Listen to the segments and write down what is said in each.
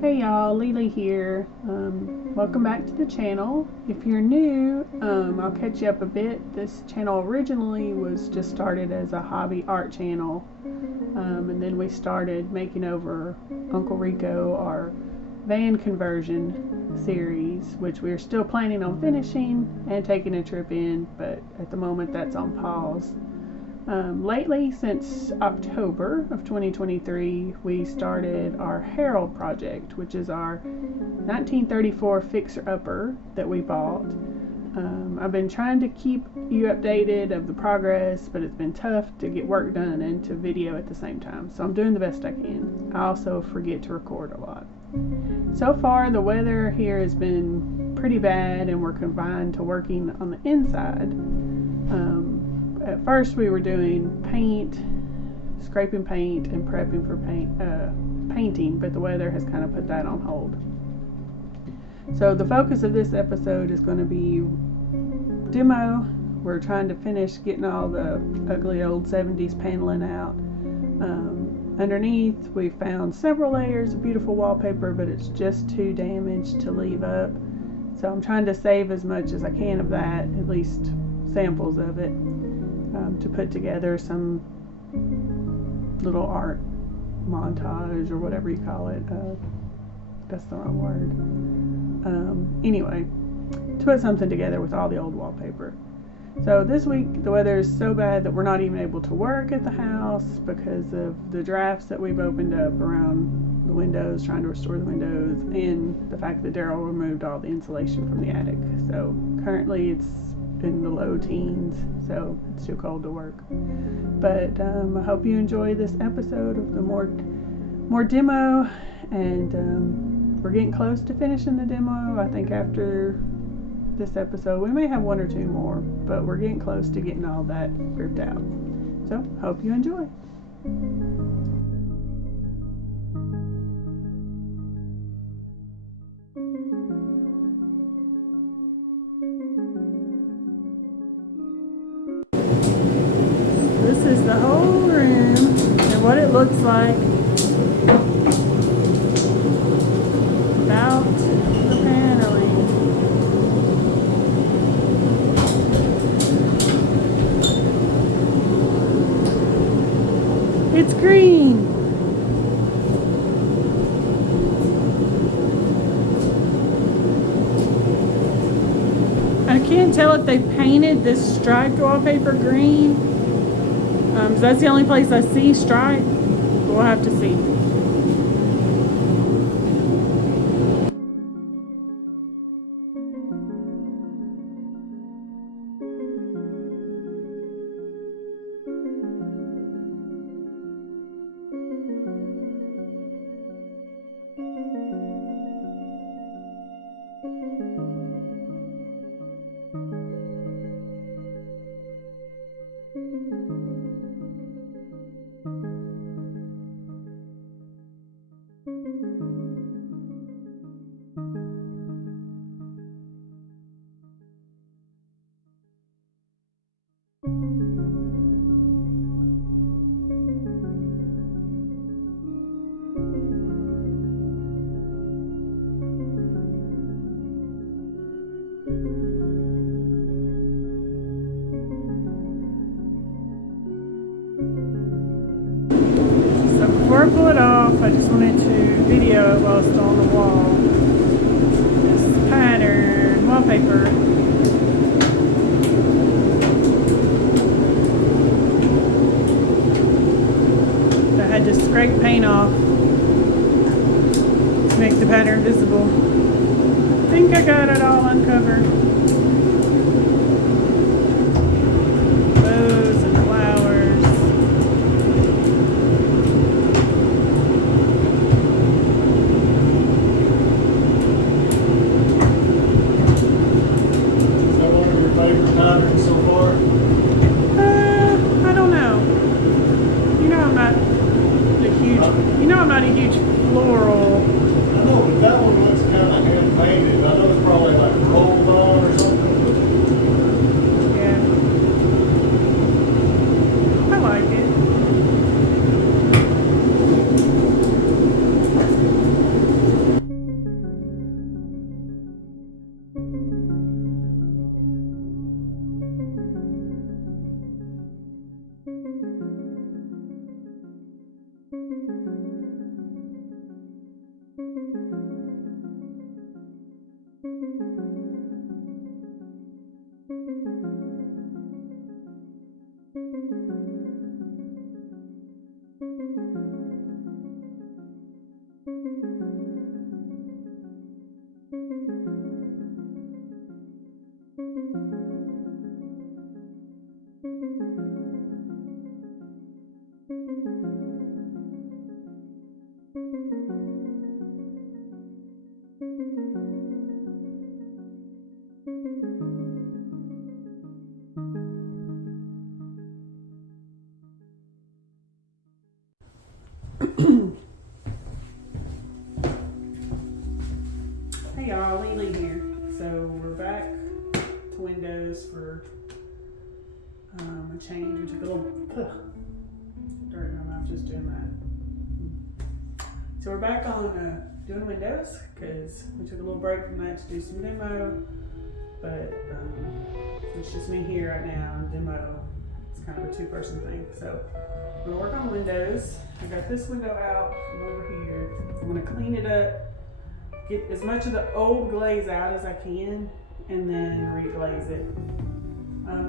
Hey y'all, Lily here. Welcome back to the channel. If you're new, I'll catch you up a bit. This channel originally was just started as a hobby art channel, and then we started making over Uncle Rico, our van conversion series, which we're still planning on finishing and taking a trip in, but at the moment that's on pause. Lately, since October of 2023, we started our Herald project, which is our 1934 fixer-upper that we bought. I've been trying to keep you updated of the progress, but it's been tough to get work done and to video at the same time, so I'm doing the best I can. I also forget to record a lot. So far, the weather here has been pretty bad, and we're confined to working on the inside. At first we were doing paint, scraping paint, and prepping for painting, but the weather has kind of put that on hold. So the focus of this episode is going to be demo. We're trying to finish getting all the ugly old 70s paneling out. Underneath we found several layers of beautiful wallpaper, but it's just too damaged to leave up. So I'm trying to save as much as I can of that, at least samples of it. To put together some little art montage or whatever you call it. That's the wrong word. Anyway, to put something together with all the old wallpaper. So this week the weather is so bad that we're not even able to work at the house because of the drafts that we've opened up around the windows, trying to restore the windows, and the fact that Daryl removed all the insulation from the attic. So currently it's in the low teens, so it's too cold to work. But I hope you enjoy this episode of the more demo, and we're getting close to finishing the demo. I think after this episode we may have one or two more, but we're getting close to getting all that ripped out. So hope you enjoy. This is the whole room and what it looks like without the paneling. It's green. I can't tell if they painted this striped wallpaper green. So that's the only place I see stripe. We'll have to see. Before I pull it off, I just wanted to video it while it's still on the wall. This pattern wallpaper. I had to scrape paint off to make the pattern visible. I think I got it all uncovered. Bows and flowers. So far? I don't know. I'm not a huge floral. I know, but that one looks kind of hand painted. I know it's probably like rolled on took a little dirt in my mouth just doing that. So we're back on doing windows because we took a little break from that to do some demo. But it's just me here right now and demo. It's kind of a two-person thing. So we're gonna work on windows. I got this window out from over here. I'm gonna clean it up, get as much of the old glaze out as I can, and then re-glaze it.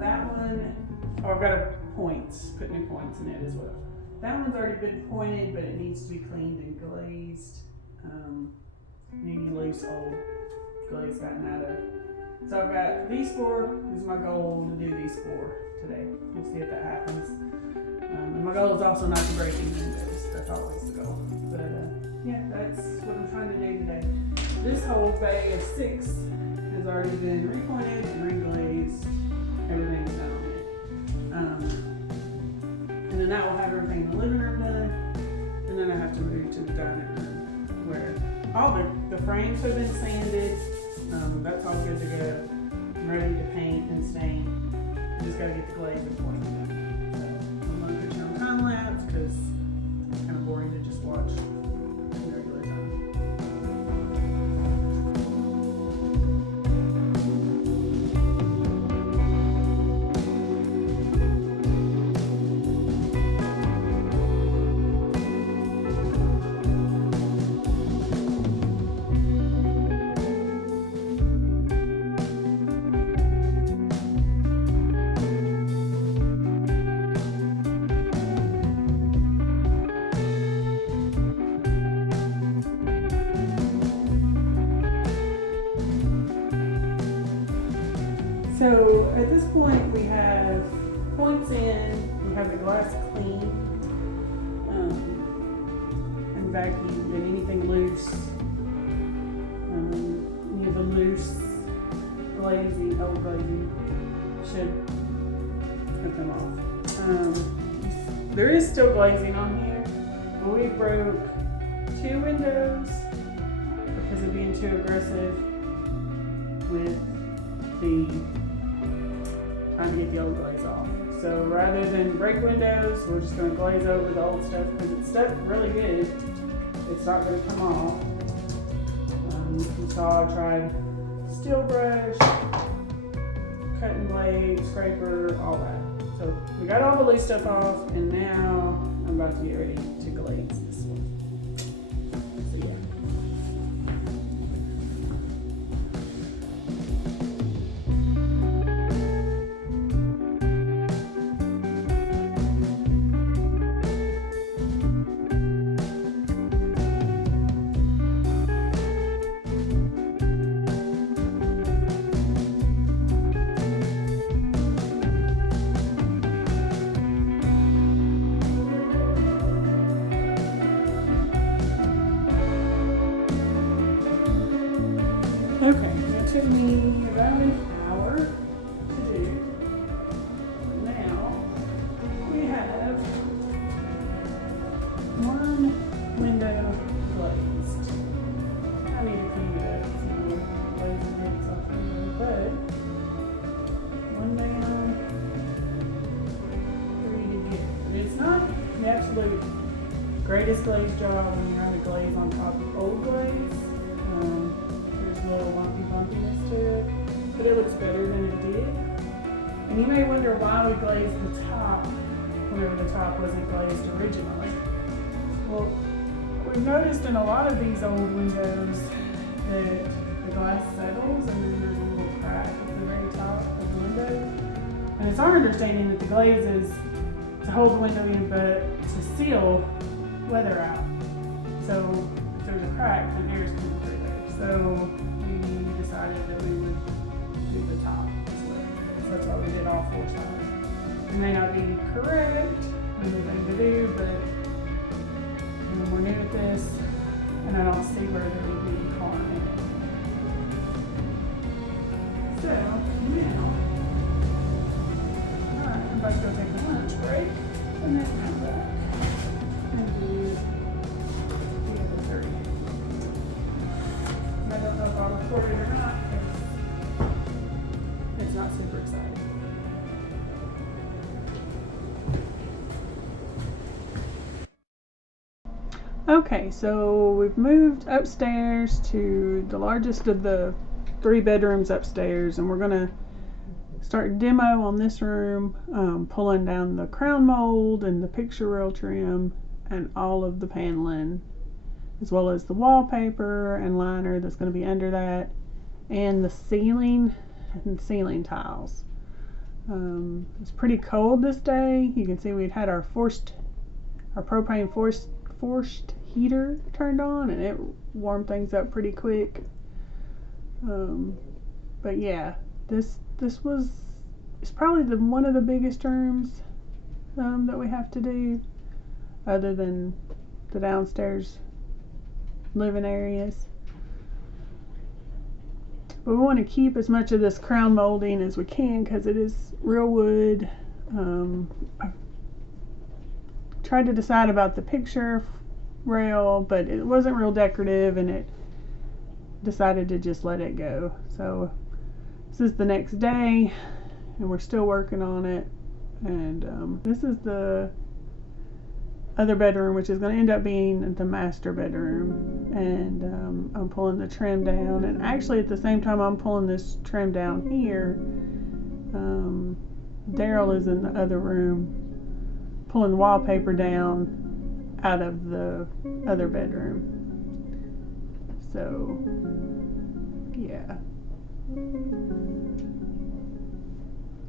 That one, I've got points, put new points in it as well. That one's already been pointed, but it needs to be cleaned and glazed. Any loose old glaze gotten out of. So I've got these four. This is my goal to do these four today. We'll see if that happens. And my goal is also not to break any windows. That's always the goal. But yeah, that's what I'm trying to do today. This whole bay of 6 has already been repointed and reglazed. Everything's done on it. And then that will have everything in the living room done. And then I have to move to the dining room where all the frames have been sanded. That's all good to go. I'm ready to paint and stain. I just gotta get the glaze and point it. So I'm gonna put you on time lapse because it's kind of boring to just watch in regular time. So at this point we have points in, we have the glass clean, and vacuumed, and anything loose, any of the loose glazing, old glazing, should cut them off. There is still glazing on here, but we broke 2 windows because of being too aggressive with the trying to get the old glaze off. So rather than break windows, we're just going to glaze over the old stuff because it's stuck really good. It's not going to come off. You saw I tried steel brush, cutting blade, scraper, all that. So we got all the loose stuff off, and now I'm about to get ready to glaze this one. So yeah. Okay, it took me about an hour to do. Now we have one window glazed. I need to clean it up some more glazing bits off of there, but one down, 3 to get. It's not the absolute greatest glaze job when you're trying to glaze on top of old glaze. A little bumpiness to it, but it looks better than it did. And you may wonder why we glazed the top whenever the top wasn't glazed originally. Well, we've noticed in a lot of these old windows that the glass settles and then there's a little crack at the very top of the window. And it's our understanding that the glaze is to hold the window in but to seal weather out. So if there's a crack, then air's coming through there. So we decided that we would do the top as well. So that's why we did all 4 sides. It may not be correct or the thing to do, but we're new at this, and I don't see where there would be harm in it. So now, alright, I'm about to go take a lunch break, and then come back and do the other 30. I don't know if I'll record it or not, because it's not super exciting. Okay, so we've moved upstairs to the largest of the 3 bedrooms upstairs, and we're gonna start demo on this room, pulling down the crown mold and the picture rail trim and all of the paneling, as well as the wallpaper and liner that's going to be under that, and the ceiling and ceiling tiles. It's pretty cold this day. You can see we'd had our propane forced heater turned on, and it warmed things up pretty quick. But yeah, this was it's probably one of the biggest rooms that we have to do, other than the downstairs living areas. But we want to keep as much of this crown molding as we can because it is real wood. I tried to decide about the picture rail, but it wasn't real decorative, and it decided to just let it go. So this is the next day, and we're still working on it. And this is the other bedroom, which is going to end up being the master bedroom. And I'm pulling the trim down, and actually at the same time I'm pulling this trim down here, Daryl is in the other room pulling the wallpaper down out of the other bedroom. So yeah,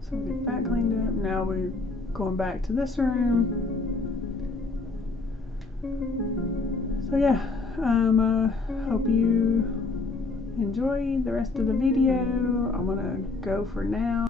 so get that cleaned up. Now we're going back to this room. So yeah, hope you enjoy the rest of the video. I'm gonna go for now.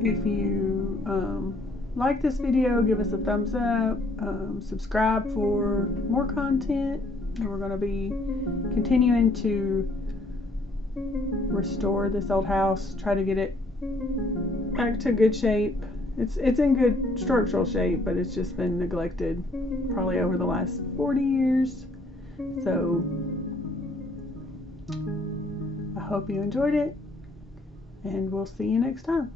If you like this video, give us a thumbs up, subscribe for more content, and we're going to be continuing to restore this old house, try to get it back to good shape. It's in good structural shape, but it's just been neglected probably over the last 40 years. So I hope you enjoyed it, and we'll see you next time.